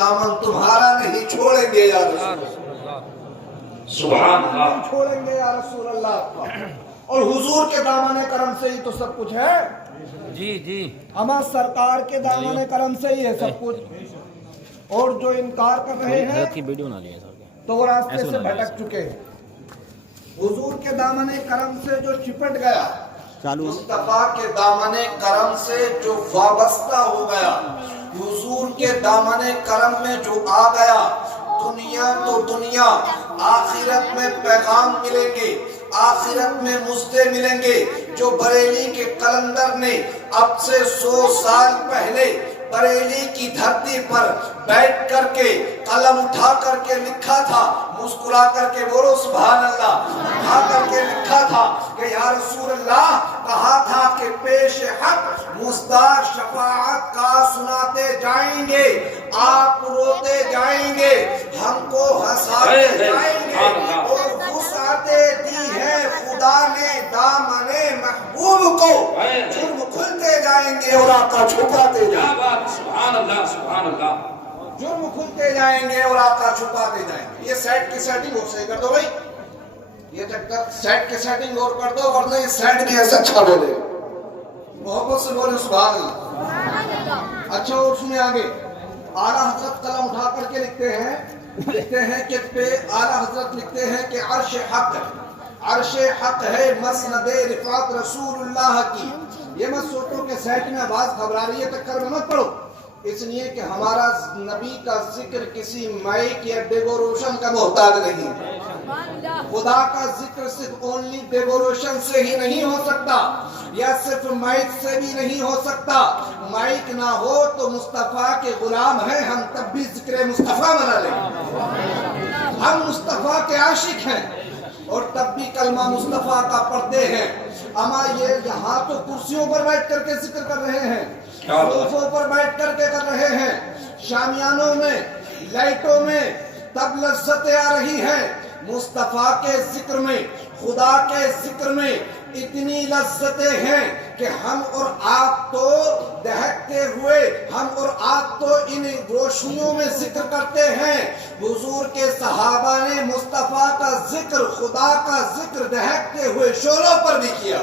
दामन तुम्हारा नहीं छोड़ेंगे या रसूल, सुभान अल्लाह। नहीं छोड़ेंगे या रसूल अल्लाह का। और हुजूर के दामन करम से ही तो सब कुछ है जी जी, हमारे सरकार के दामन करम से ही है सब कुछ। और जो इनकार कर रहे हैं की वीडियो बना लिया तो वो रास्ते से भटक चुके हैं। हुजूर के दामन करम से जो चिपट गया, मुस्तफा के दामन करम से जो वाबस्ता हो गया, हुजूर के दामन करम में जो आ गया, दुनिया तो दुनिया, आखिरत में पैगाम मिलेंगे, आखिरत में मुझसे मिलेंगे। जो बरेली के कलंदर ने अब से 100 साल पहले बरेली की धरती पर बैठ करके कलम उठा करके लिखा था, मुस्कुरा करके बोलो सुभान अल्लाह, उठा करके लिखा था कि या रसूल अल्लाह, कहा था कि पेश हक मुस्ताक शफाअत का सुनाते जाएंगे, आप रोते जाएंगे, हमको हंसाते जाएंगे। और वुसअते दी है खुदा ने दामने महबूब को, जुर्म खुलते जाएंगे और आका छुपाते जाएंगे। सुभान अल्लाह, सुभान अल्लाह। जुर्म खुलते जाएंगे और आका छुपाते जाएंगे। ये सेट की सेटिंग और सही कर दो भाई, ये तक सेट की सेटिंग और कर दो, वरना ये सेट भी ऐसा अच्छा बोले, मोहब्बत से बोले सुभान अल्लाह। अच्छा और सुने आगे, आला हजरत कलम उठा करके लिखते हैं कि पे आला हजरत लिखते हैं कि अर्श हक है मसनदे रिफात रसूलुल्लाह की। ये मत सोचो कि सेट में आवाज घबरा रही है, टक्कर में मत पड़ो, इसलिए कि हमारा नबी का जिक्र किसी माइक या डेकोरेशन का मोहताज नहीं है। खुदा का जिक्र सिर्फ ओनली डेकोरेशन से ही नहीं हो सकता, या सिर्फ माइक से भी नहीं हो सकता। माइक ना हो तो मुस्तफा के गुलाम हैं हम, तब भी जिक्र मुस्तफा मना लेंगे। हम मुस्तफा के आशिक हैं और तब भी कलमा मुस्तफा का पढ़ते हैं। अमा ये यहाँ तो कुर्सियों पर बैठ करके जिक्र कर रहे हैं, सोफों पर बैठ करके कर रहे हैं, शामियानों में, लाइटों में, तब लज्जतें आ रही है। मुस्तफा के जिक्र में, खुदा के जिक्र में इतनी लज्जतें हैं कि हम और आप तो दहकते हुए, हम और आप तो इन रोशनियों में जिक्र करते हैं। हुजूर के सहाबा ने मुस्तफा का जिक्र, खुदा का जिक्र दहकते हुए शोरों पर भी किया,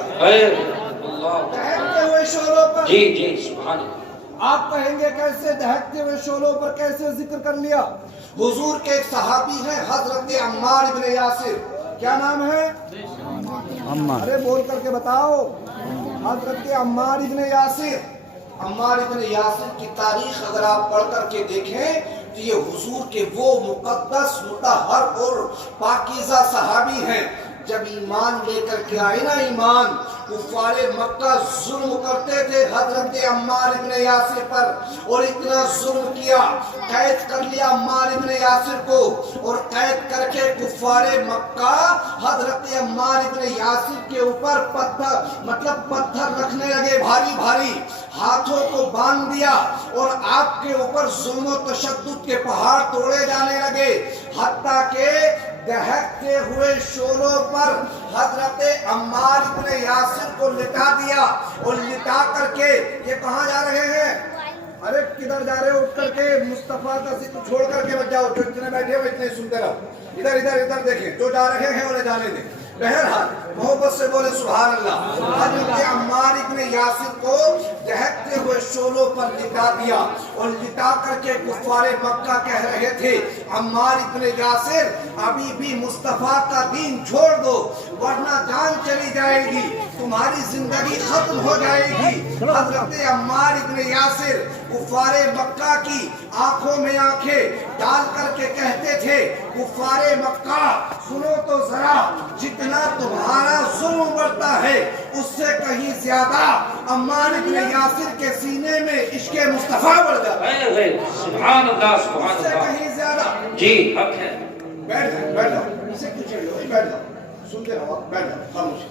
दहकते हुए शोरों पर। जी जी, सुभान अल्लाह। आप कहेंगे कैसे दहकते हुए शोरों पर कैसे जिक्र कर लिया? हुजूर के एक सहाबी हैं हजरत अम्मार इब्न यासिर, क्या नाम है? अम्मार। अरे बोल करके बताओ। हजरत अम्मार इब्न यासिर, अम्मार इब्न यासिर की तारीख अगर आप पढ़ करके देखें तो ये हुजूर के वो मुकद्दस, मुतहर और पाकीज़ा सहाबी हैं। जब ईमान लेकर के आए ना, ईमान, कुफारे मक्का जुल्म करते थे हजरत अम्मार इब्न यासिर पर, और इतना जुल्म किया, कैद कर लिया अम्मार इब्न यासिर को, और कैद करके कुफारे मक्का हजरत अम्मार इब्न यासिर के ऊपर पत्थर रखने लगे भारी भारी, हाथों को बांध दिया और आपके ऊपर जुल्म और तशद्दुद के पहाड़ तोड़े जाने लगे। हत्ता के दहकते हुए शोरों पर हजरत अम्मार इब्न यासिर को लिटा दिया, और लिटा करके ये कहाँ जा रहे हैं? अरे किधर जा रहे हो? उठ करके मुस्तफा का जिक्र छोड़ करके मत जाओ, जो इतने बैठे हो इतने सुनते रहो, इधर इधर इधर देखें, जो जा रहे हैं उन्हें जाने दें। बहरहाल मोहब्बत से बोले सुभान अल्लाह। हजरत अम्मार इब्न यासिर को दहकते हुए शोलों पर लिटा दिया, और लिटा करके कुफारे मक्का कह रहे थे, अम्मार इब्न यासिर अभी भी मुस्तफा का दीन छोड़ दो, वरना जान चली जाएगी, तुम्हारी जिंदगी खत्म हो जाएगी। हजरत अम्मार इब्न यासिर कुफारे मक्का की आंखों में आंखें डाल करके कहते थे, कुफारे मक्का सुनो तो जरा, जितना तुम्हारा जुल्म बढ़ता है उससे कहीं ज्यादा अम्मार इब्न यासिर के सीने में इश्क़े मुस्तफा बढ़ जाता है। सुभान अल्लाह, सुभान उससे अल्लाह। कहीं ज्यादा। जी हक है। बैठ जाओ, बैठ जाओ, इसे कुछ नहीं, बैठ जाओ, सुनते रहो, बैठ जाओ, खामोश,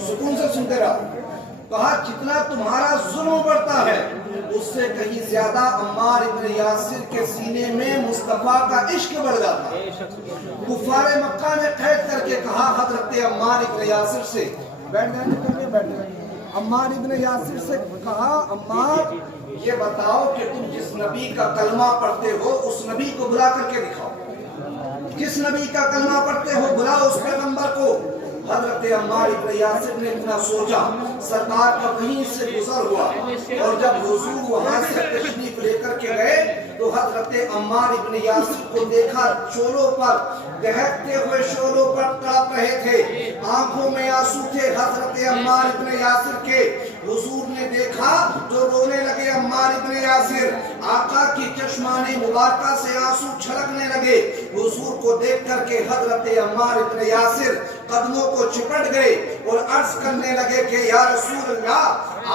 सुकून से सुनते रहो। कहा जितना तुम्हारा जुल्म बढ़ता है उससे कहीं ज्यादा अम्मार इब्न यासिर के सीने में मुस्तफा का इश्क बढ़ जाता है। कुफारे मक्का ने कैद करके कहा हजरत अम्मार इब्न यासिर से, बैठ जाए, बैठ जाए, अम्मार इब्न यासिर से कहा, अम्मार یہ بتاؤ کہ تم جس نبی کا کلمہ پڑھتے ہو اس نبی کو بلا کر کے دکھاؤ. جس نبی کا کلمہ پڑھتے ہو بلاؤ اس پیغمبر کو. حضرت عمار ابن یاسر نے اتنا سوچا، سرکار کا وہیں سے گزر ہوا، اور جب حضور وہاں سے تشریف لے کر کے گئے تو حضرت عمار ابن یاسر کو دیکھا شولوں پر، دہکتے ہوئے شولوں پر تڑپ رہے تھے، آنکھوں میں آنسو تھے حضرت عمار ابن یاسر کے. حضور نے دیکھا تو رونے لگے عمار ابن یاسر، آقا کی چشمان مبارکہ سے آنسو چھلکنے لگے. حضور کو دیکھ کر کے حضرت عمار ابن یاسر قدموں کو چپٹ گئے اور عرض کرنے لگے کہ یا رسول اللہ،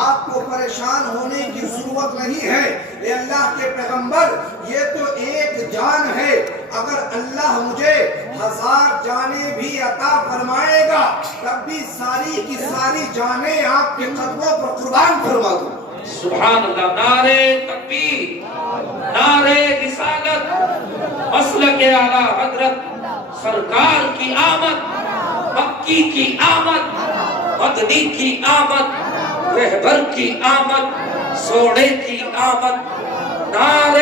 آپ کو پریشان ہونے کی ضرورت نہیں ہے. اے اللہ کے پیغمبر، یہ تو ایک جان ہے، اگر اللہ مجھے 1000 جانیں بھی عطا فرمائے گا تب بھی ساری کی ساری جانیں آپ کے قدموں پر قربان فرما دوں. سبحان اللہ. نعرے تکبیر، نعرے رسالت، مسلک اعلیٰ حضرت سرکار کی آمد، مکی کی آمد، مدنی کی آمد، رہبر کی آمد، سوڑے کی آمد. نعرہ